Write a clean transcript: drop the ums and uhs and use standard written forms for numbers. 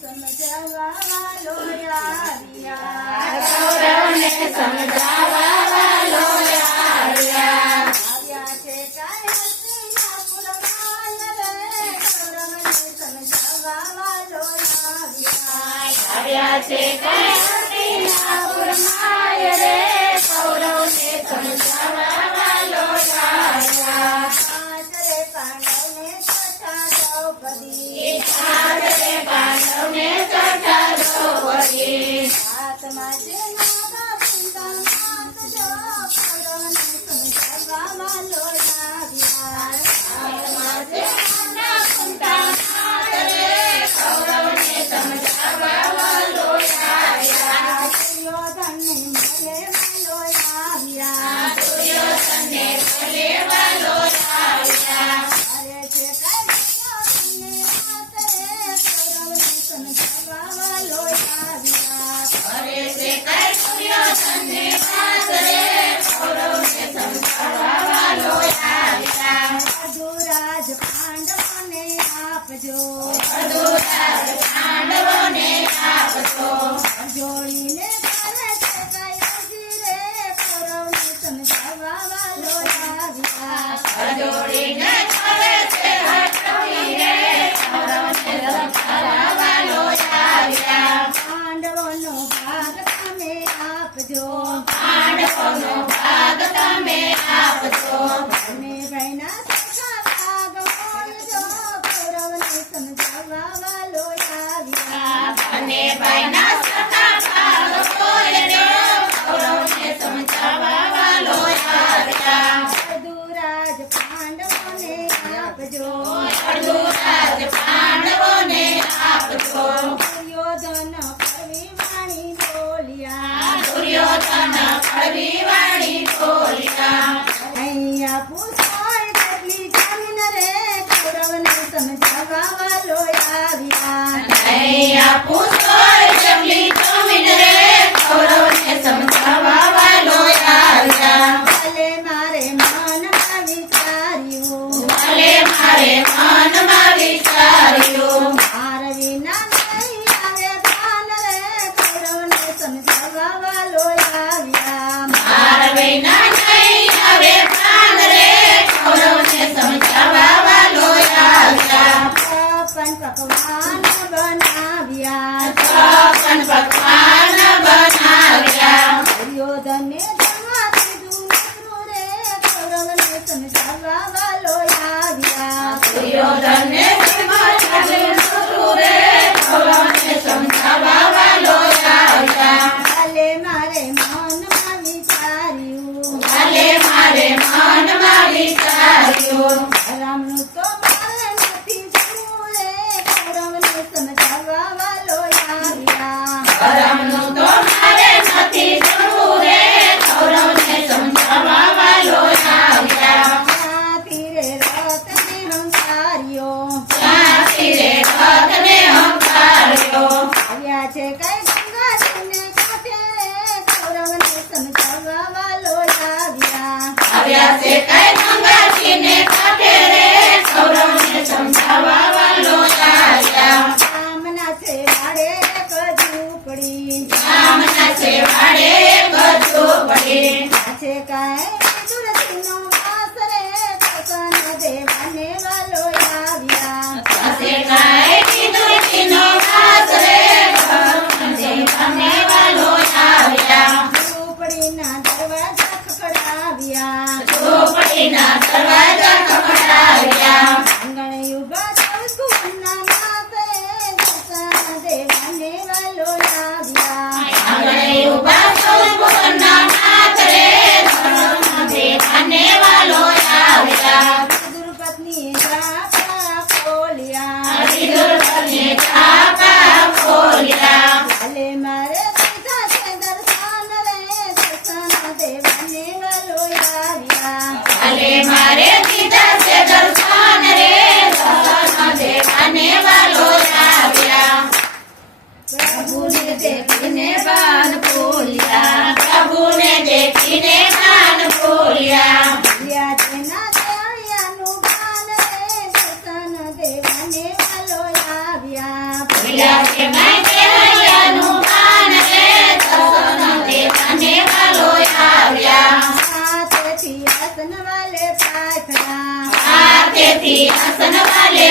સમજાવવા વાલો આવ્યા. કૌરવને સમજાવવા વાલો આવ્યા. આવ્યા છે કાંઈ હસ્તિનાપુરમાં રે, કૌરવને સમજાવવા વાલો આવ્યા. આવ્યા છે કઈ હસ્તિનાપુરમાં રે, કૌરવને સમજાવવા વાલો આવ્યા. આચરે પાંડવને તથા દ્રૌપદી, આદરે પાંડવને તથા દ્રૌપદી. હાથમાં જે નાગપિંડમાં જો, કૌરવને સમજાવવા વાલો આવ્યા. હાથમાં જે નાગકુંટામાં રે, કૌરવને સમજાવવા વાલો આવ્યા. દુર્યોધનને મળે વાલો આવ્યા. દુર્યોધનને ભલે વાલો આવ્યા. અરે છે કાંઈ દુર્યોધનને વાત રે, કૌરવને સમજાવવા વાલો આવ્યા. અરે છે કઈ દુર્યોધનને વાત રે, કૌરવને સમજાવવા વાલો આવ્યા. અધુરાજ પાંડવોને આપજો, અધુરાજ પાંડવોને આપજો. જોડીને કરે છે કાંઈ રે, કૌરવને સમજાવવા વાલો આવ્યા. જોડીને કરે છે હઠવી રે, કૌરવને સમજાવવા વાલો આવ્યા. પાંડવોનો ભાગ તમે આપજો, પાંડવોનો ભાગ તમે આપજો. અને ભાઈના સખા ભાગ મોલજો, કૌરવને સમજાવવા વાલો આવ્યા. અને ભાઈના સખા ભાગ હોય રે, કૌરવને સમજાવવા વાલો આવ્યા. અધુરાજ પાંડવોને આપજો, અડધુરાજ પાંડવોને આપજો. દુર્યોધન કડવી વાણી બોલ્યા. દુર્યોધન કડવી વાણી બોલ્યા. અહીંયા પૂછોય જેટલી જમીન રે, કૌરવને સમજાવવા વાલો આવ્યા. અહીંયા પૂછોય જમલી જમીન રે, કૌરવને સમજાવવા વાલો આવ્યા. ભલે મારે મનમાં વિચાર્યું, ભલે મારે મનમાં વિચાર્યું. માર વિના નહીં આવે પ્રાણ રે, કૌરવને સમજાવવા વાલો આવ્યા. માર વિના નહીં આવે પ્રાણ રે, કૌરવને સમજાવવા વાલો આવ્યા. છપ્પન પકવાન બનાવ્યા, છપ્પન પકવાન બનાવ્યા. દુર્યોધને જમવા દીધું નકરું રે, કૌરવને સમજાવવા વાલો આવ્યા. દુર્યોધનને જમાડ્યું નહોતું રે, કૌરવને સમજાવવા વાલો આવ્યા. ભલે મારે મનમાં વિચાર્યું, ભલે મારે મનમાં વિચાર્યું. રામનું તો મારે નથી જોવું રે, કૌરવને સમજાવવા વાલો આવ્યા. કરમનું તો મારે નથી જોવું રે, કૌરવને સમજાવવા વાલો આવ્યા. ત્યાં તીરે રથ નિહંકાર્યો, આવ્યા છે માયકે હૈયાનું માન રે દર્શન દેવાને વાલો આવ્યા હાથેથી આસન વાલે પાથરા હાથેથી આસન વાલે